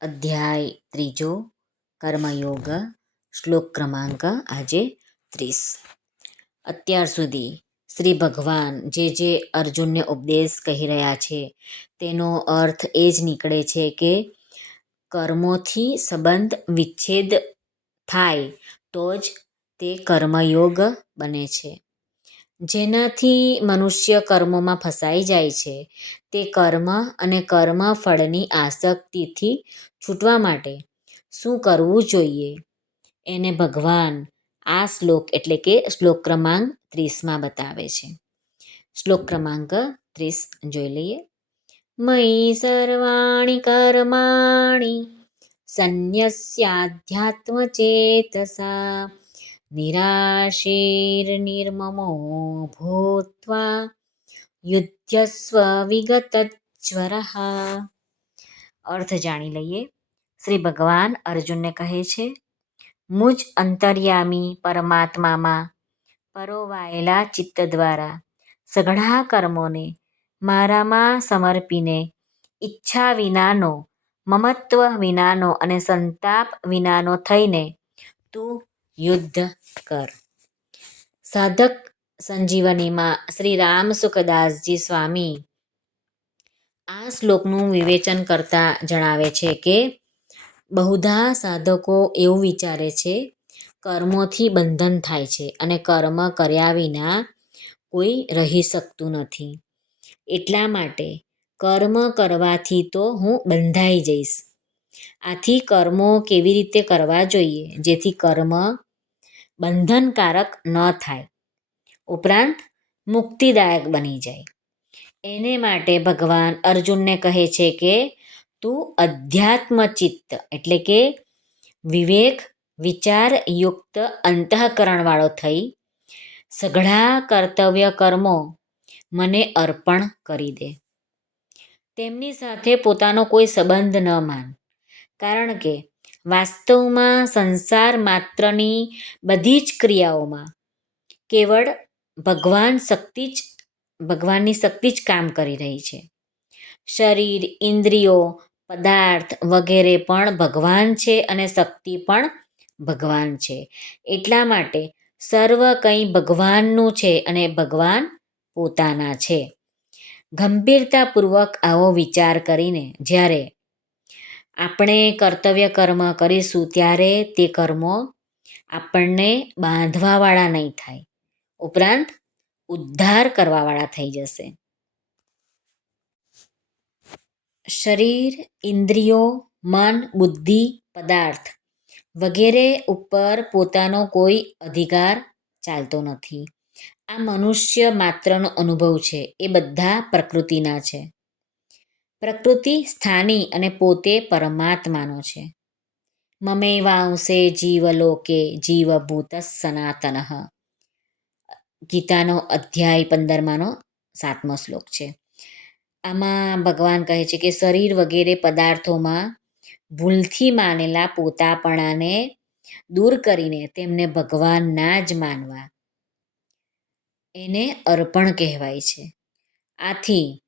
અધ્યાય ત્રીજો, કર્મયોગ, શ્લોક ક્રમાંક આજે ત્રીસ. અત્યાર સુધી શ્રી ભગવાન જે જે અર્જુનને ઉપદેશ કહી રહ્યા છે, તેનો અર્થ એ જ નીકળે છે કે કર્મોથી સંબંધ વિચ્છેદ થાય તો જ તે કર્મયોગ બને છે. જેનાથી મનુષ્ય કર્મોમાં ફસાઈ જાય છે, તે કર્મ અને કર્મ ફળની આસક્તિથી છૂટવા માટે શું કરવું જોઈએ? એને ભગવાન આ શ્લોક એટલે કે શ્લોક ક્રમાંક ત્રીસમાં બતાવે છે. શ્લોક ક્રમાંક ત્રીસ જોઈ લઈએ. મયી સર્વાણી કર્માણી, સંન્યસ્યાધ્યાત્મચેતસા નિરાશીર્નિર્મમો ભૂત્વા યુધ્યસ્વ વિગતજ્વરઃ અર્થ જાણી લઈએ શ્રી ભગવાન અર્જુનને કહે છે, મુજ અંતર્યામી પરમાત્મામાં પરોવાયેલા ચિત્ત દ્વારા સઘળા કર્મોને મારામાં સમર્પીને ઈચ્છા વિનાનો, મમત્વ વિનાનો અને સંતાપ વિનાનો થઈને તું યુદ્ધ કર. સાધક સંજીવનીમાં શ્રી રામ સુખદાસજી સ્વામી આ શ્લોકનું વિવેચન કરતા જણાવે છે કે, બહુધા સાધકો એવું વિચારે છે, કર્મોથી બંધન થાય છે અને કર્મ કર્યા વિના કોઈ રહી શકતું નથી. એટલા માટે કર્મ કરવાથી તો હું બંધાઈ જઈશ. આથી કર્મો કેવી રીતે કરવા જોઈએ? જેથી કર્મ બંધનકારક ન થાય. ઉપરાંત મુક્તિદાયક બની જાય. એને માટે ભગવાન અર્જુનને કહે છે કે, તું અધ્યાત્મચિત્ત એટલે કે વિવેક, વિચારયુક્ત અંતઃકરણવાળો થઈ. સઘળા કર્તવ્ય કર્મો મને અર્પણ કરી દે. તેમની સાથે પોતાનો કોઈ સંબંધ ન માન. કારણ કે વાસ્તવમાં સંસાર માત્રની બધી જ ક્રિયાઓમાં કેવળ ભગવાન શક્તિ જ, ભગવાનની શક્તિ જ કામ કરી રહી છે. શરીર, ઇન્દ્રિયો, પદાર્થ વગેરે પણ ભગવાન છે અને શક્તિ પણ ભગવાન છે. એટલા માટે સર્વ કંઈ ભગવાનનું છે અને ભગવાન પોતાના છે. ગંભીરતાપૂર્વક આવો વિચાર કરીને જ્યારે આપણે કર્તવ્ય કર્મ કરીશું ત્યારે તે કર્મો આપણને બાંધવાવાળા નહીં થાય. ઉપરાંત ઉદ્ધાર કરવાવાળા થઈ જશે. શરીર, ઇન્દ્રિયો, મન, બુદ્ધિ, પદાર્થ વગેરે ઉપર પોતાનો કોઈ અધિકાર ચાલતો નથી. આ મનુષ્ય માત્રનો અનુભવ છે. એ બધા પ્રકૃતિના છે. પ્રકૃતિ સ્થાની અને પોતે પરમાત્માનો છે. મમેવાંસે જીવલોકે જીવભૂત સનાતન. ગીતાનો અધ્યાય પંદરમાનો સાતમો શ્લોક છે. આમાં ભગવાન કહે છે કે શરીર વગેરે પદાર્થોમાં ભૂલથી માનેલા પોતાપણાને દૂર કરીને તેમને ભગવાનના જ માનવા. એને અર્પણ કહેવાય છે. આથી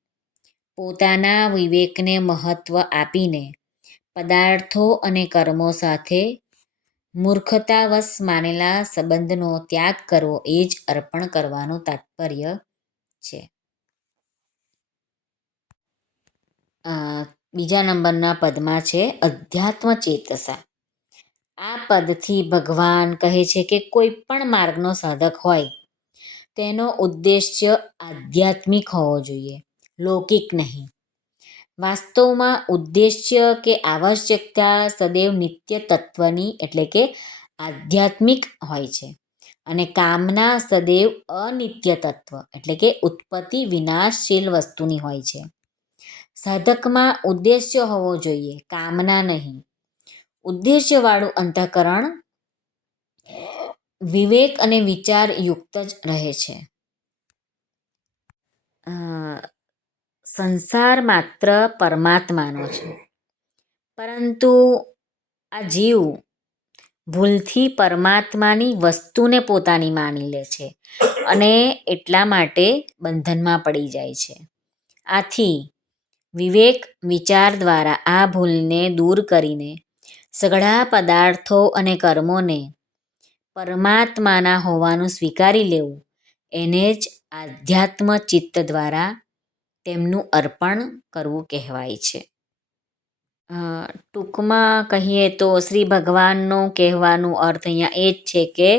પોતાના વિવેકને મહત્ત્વ આપીને, પદાર્થો અને કર્મો સાથે મૂર્ખતાવશ માનેલા સંબંધનો ત્યાગ કરવો એ જ અર્પણ કરવાનું તાત્પર્ય છે. બીજા નંબરના પદમાં છે, અધ્યાત્મ ચેતસા. આ પદથી ભગવાન કહે છે કે કોઈ પણ માર્ગનો સાધક હોય, તેનો ઉદ્દેશ્ય આધ્યાત્મિક હોવો જોઈએ. લૌકિક નહીં. વાસ્તવમાં ઉદ્દેશ્ય કે આવશ્યકતા સદૈવ નિત્ય તત્વની એટલે કે આધ્યાત્મિક હોય છે અને કામના સદૈવ અનિત્ય તત્વ એટલે કે ઉત્પત્તિ વિનાશશીલ વસ્તુની હોય છે. સાધકમાં ઉદ્દેશ્ય હોવો જોઈએ, કામના નહીં. ઉદ્દેશ્યવાળું અંતઃકરણ વિવેક અને વિચાર યુક્ત જ રહે છે. સંસાર માત્ર પરમાત્માનો છે. પરંતુ આ જીવ ભૂલથી પરમાત્માની વસ્તુને પોતાની માની લે છે અને એટલા માટે બંધનમાં પડી જાય છે. આથી વિવેક વિચાર દ્વારા આ ભૂલને દૂર કરીને સઘળા પદાર્થો અને કર્મોને પરમાત્માના હોવાનું સ્વીકારી લેવું, એને જ આધ્યાત્મ ચિત્ત દ્વારા તેમનું અર્પણ કરવું કહેવાય છે. ટૂંકમાં કહીએ તો શ્રી ભગવાનનો કહેવાનો અર્થ અહીંયા એ જ છે કે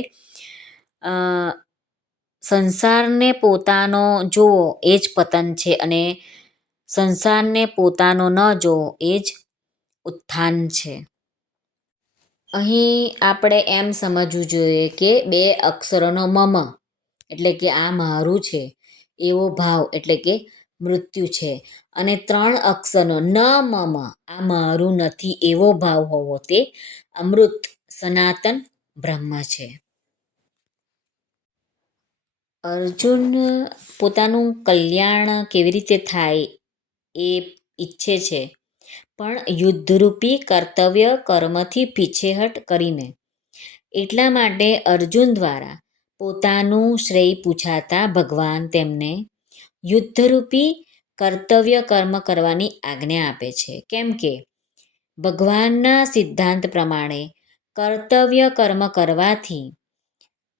સંસારને પોતાનો જોવો એ જ પતન છે અને સંસારને પોતાનો ન જોવો એ જ ઉત્થાન છે. અહીં આપણે એમ સમજવું જોઈએ કે બે અક્ષરોનો મમ એટલે કે આ મારું છે એવો ભાવ એટલે કે મૃત્યુ છે. અને ત્રણ અક્ષરનો ન મમ, આ મારું નથી એવો ભાવ હોવો તે અમૃત, સનાતન, બ્રહ્મ છે. અર્જુન પોતાનું કલ્યાણ કેવી રીતે થાય એ ઈચ્છે છે. પણ યુદ્ધરૂપી કર્તવ્ય કર્મથી પીછેહટ કરીને. એટલા માટે અર્જુન દ્વારા પોતાનું શ્રેય પૂછાતા ભગવાન તેમને યુદ્ધરૂપી કર્તવ્ય કર્મ કરવાની આજ્ઞા આપે છે. કેમ કે ભગવાનના સિદ્ધાંત પ્રમાણે કર્તવ્ય કર્મ કરવાથી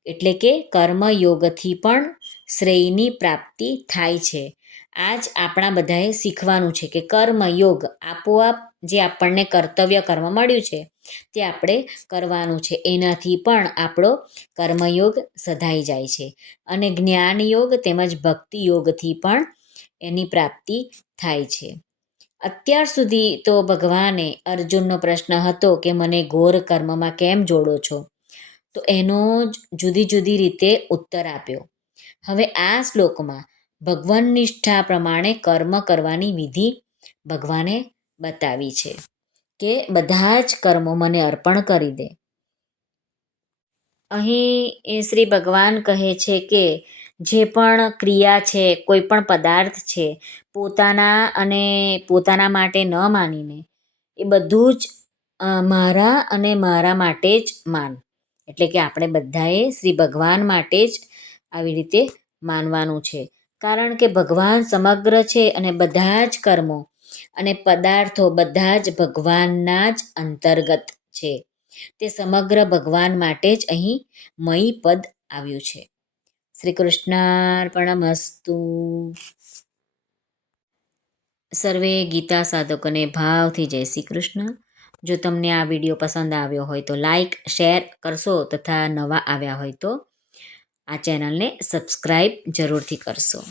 એટલે કે કર્મયોગથી પણ શ્રેયની પ્રાપ્તિ થાય છે. આ જ આપણા બધાએ શીખવાનું છે કે કર્મયોગ આપોઆપ જે આપણને કર્તવ્ય કર્મ મળ્યું છે, તે આપણે કરવાનું છે. એનાથી પણ આપણો કર્મયોગ સધાઈ જાય છે. અને જ્ઞાનયોગ તેમજ ભક્તિ યોગથી પણ એની પ્રાપ્તિ થાય છે. અત્યાર સુધી તો ભગવાને અર્જુનનો પ્રશ્ન હતો કે મને ઘોર કર્મમાં કેમ જોડો છો? તો એનો જ જુદી જુદી રીતે ઉત્તર આપ્યો. હવે આ શ્લોકમાં ભગવાન નિષ્ઠા પ્રમાણે કર્મ કરવાની વિધિ ભગવાને બતાવી છે કે બધા જ કર્મો મને અર્પણ કરી દે. અહીં એ શ્રી ભગવાન કહે છે કે જે પણ ક્રિયા છે, કોઈ પણ પદાર્થ છે, પોતાના અને પોતાના માટે ન માનીને, એ બધું જ મારા અને મારા માટે જ માન. એટલે કે આપણે બધાએ શ્રી ભગવાન માટે જ આવી રીતે માનવાનું છે. કારણ કે ભગવાન સમગ્ર છે અને બધા જ કર્મો અને પદાર્થો બધા જ ભગવાનના જ અંતર્ગત છે. તે સમગ્ર ભગવાન માટે જ અહીં મયી પદ આવ્યું છે. શ્રી કૃષ્ણાર્પણમસ્તુ સર્વે ગીતા સાધકોને ભાવથી જય શ્રી કૃષ્ણ. જો તમને આ વીડિયો પસંદ આવ્યો હોય તો લાઈક, શેર કરશો તથા નવા આવ્યા હોય તો આ ચેનલને સબસ્ક્રાઈબ જરૂરથી કરશો.